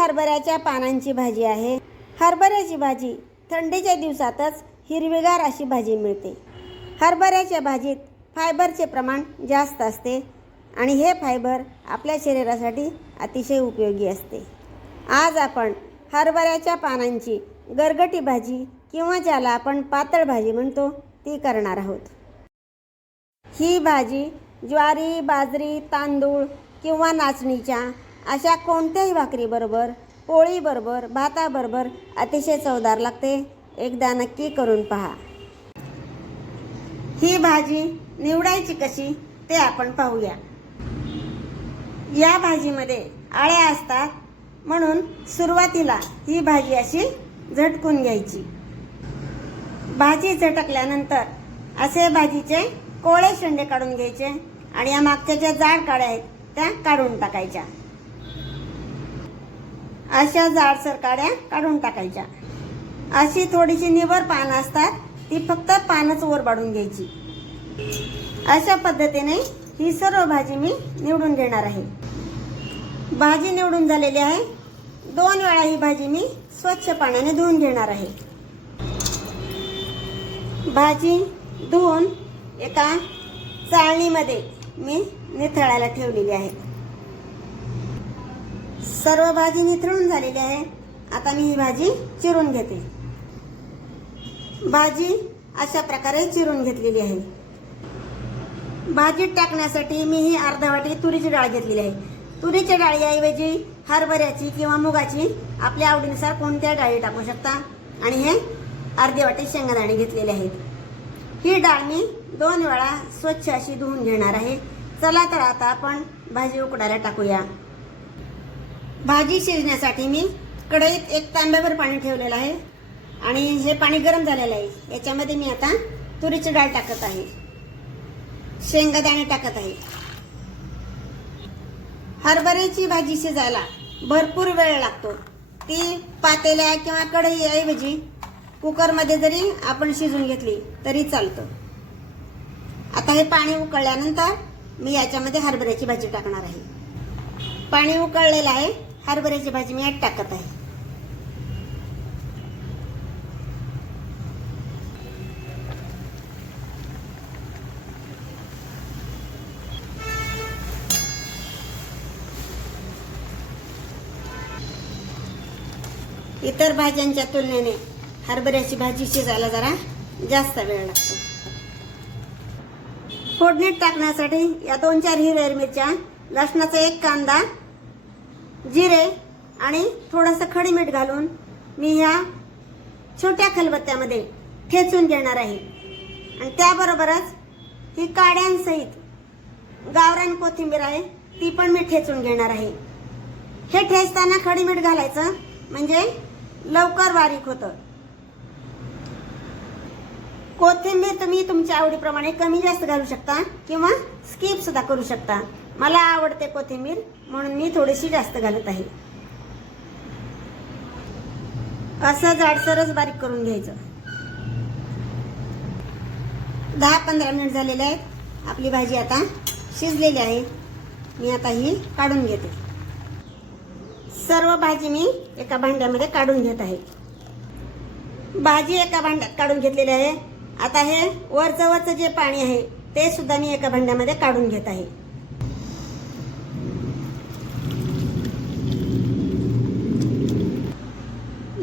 हरभऱ्याच्या पानांची भाजी आहे. हरभऱ्याची भाजी थंडीच्या दिवसातच हिरवीगार अशी भाजी मिळते. हरभऱ्याच्या भाजीत फायबरचे प्रमाण जास्त असते आणि हे फायबर आपल्या शरीरासाठी अतिशय उपयोगी असते. आज आपण हरभऱ्याच्या पानांची गरगटी भाजी किंवा ज्याला आपण पातळ भाजी म्हणतो ती करणार आहोत. ही भाजी ज्वारी बाजरी तांदूळ किंवा नाचणीच्या अशा कोणत्याही भाकरीबरोबर पोळीबरोबर भाताबरोबर अतिशय चवदार लागते. एकदा नक्की करून पहा. ही भाजी निवडायची कशी ते आपण पाहूया. या भाजीमध्ये आळ्या असतात म्हणून सुरुवातीला ही भाजी अशी झटकून घ्यायची. भाजी झटकल्यानंतर असे भाजीचे कोळे शेंडे काढून घ्यायचे आणि या मागच्या ज्या जाड काड्या आहेत त्या काढून टाकायच्या. अशा जाडसर काड्या काढून टाकायच्या. अशी थोडीशी निवर पानं असतात ती फक्त पानच वर पाडून घ्यायची. अशा पद्धतीने ही सर्व भाजी मी निवडून घेणार आहे. भाजी निवडून झालेली आहे. दोन वेळा ही भाजी मी स्वच्छ पाण्याने धुवून घेणार आहे. भाजी धुवून एका चाळणीमध्ये मी निथळायला ठेवलेली आहे. सर्व भाजी निथळून झालेली आहे. आता मी ही भाजी चिरून घेते. भाजी अशा प्रकारे चिरून घेतलेली आहे. भाजीत टाकण्यासाठी मी ही अर्धा वाटी तुरीची डाळ घेतलेली आहे. तुरीच्या डाळीऐवजी हरभऱ्याची किंवा मुगाची आपल्या आवडीनुसार कोणत्या डाळी टाकू शकता? आणि हे अर्धी वाटी शेंगादाणे घेतलेले आहेत. ही डाळ मी दोन वेळा स्वच्छ अशी धुवून घेणार आहे. चला तर आता आपण भाजी उकडायला टाकूया. भाजी शिजण्यासाठी मी कढईत एक तांब्याभर पाणी ठेवलेलं आहे. आणि हे पाणी गरम झालेलं आहे. याच्यामध्ये मी आता तुरीची डाळ टाकत आहे. शेंगादाणे टाकत आहे. हरभऱ्याची भाजी शिजायला भरपूर वेळ लागतो. ती पातेल्या किंवा कढईऐवजी कुकरमध्ये जरी आपण शिजून घेतली तरी चालतं. आता हे पाणी उकळल्यानंतर मी याच्यामध्ये हरभऱ्याची भाजी टाकणार आहे. पाणी उकळलेलं आहे. हरभऱ्याची भाजी मी यात टाकत आहे. इतर भाज्यांच्या तुलनेने हरभऱ्याची भाजी शिजायला जरा जास्त वेळ लागतो. फोडणीत टाकण्यासाठी या दोन चार हिरव्या मिरच्या लसणाचा एक कांदा जिरे आणि थोडंसं खडी मीठ घालून मी ह्या छोट्या खलबत्त्यामध्ये ठेचून घेणार आहे. आणि त्याबरोबरच ही काड्यांसहित गावरान कोथिंबीर आहे ती पण मी ठेचून घेणार आहे. हे ठेचताना खडी मीठ घालायचं म्हणजे लवकर बारीक होतं. कोथिंबीर तुम्ही तुमच्या आवडीप्रमाणे कमी जास्त घालू शकता किंवा स्किप सुद्धा करू शकता. मला आवडते कोथिंबीर म्हणून मी थोडीशी जास्त घालत आहे. असं जाडसरच बारीक करून घ्यायचं. दहा पंधरा मिनिट झालेले आहेत. आपली भाजी आता शिजलेली आहे. मी आता ही काढून घेते. सर्व भाजी मी एका भांड्यामध्ये काढून घेत आहे. भाजी एका भांड्यात काढून घेतलेली आहे. आता हे वरचं वरचं जे पाणी आहे ते सुद्धा मी एका भांड्यामध्ये काढून घेत आहे.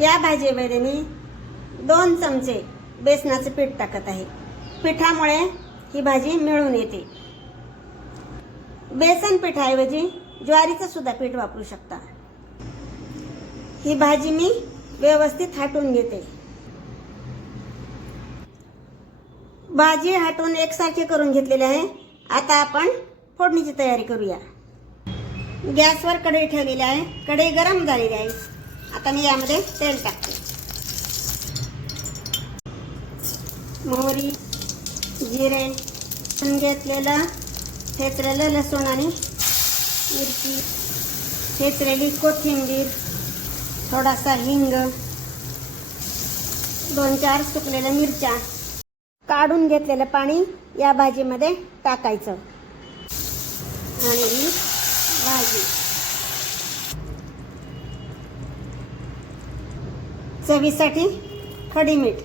या भाजीमध्ये मी दोन चमचे बेसनाचं पीठ टाकत आहे. पिठामुळे ही भाजी मिळून येते. बेसन पिठाऐवजी ज्वारीचं सुद्धा पीठ वापरू शकता. ही भाजी मी व्यवस्थित हाटून घेते. भाजी हाटून एकसारखी करून घेतलेली आहे. आता आपण फोडणीची तयारी करूया. गॅसवर कढई ठेवलेली आहे. कढई गरम झालेली आहे. आता मी यामध्ये तेल टाकते. मोहरी जिरे घेतलेलं ठेचलेलं लसूण आणि मिरची ठेचलेली कोथिंबीर थोडासा हिंग दोन चार सुकलेल्या मिरच्या काढून घेतलेलं पाणी या भाजीमध्ये टाकायचं. आणि ही भाजी. चवीसाठी खडी मीठ.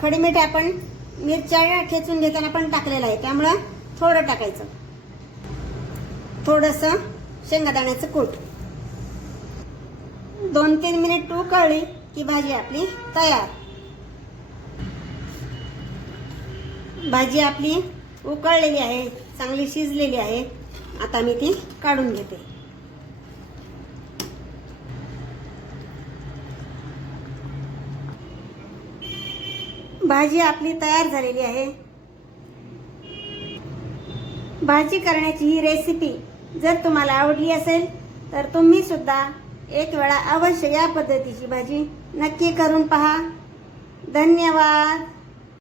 खडी मीठ आपण मिरच्या ठेचून घेताना पण टाकलेलं आहे. त्यामुळं थोडं टाकायचं. थोडंसं शेंगादाण्याचं कूट. दोन तीन मिनिट उकळली की भाजी आपली तयार. भाजी आपली उकळलेली आहे चांगली शिजलेली आहे. आता मी ती काढून घेते. भाजी आपली तयार झालेली आहे. भाजी करण्याची ही रेसिपी जर तुम्हाला आवडली असेल तर तुम्ही सुद्धा एक वेळा अवश्य या पद्धतीची भाजी नक्की करून पहा. धन्यवाद.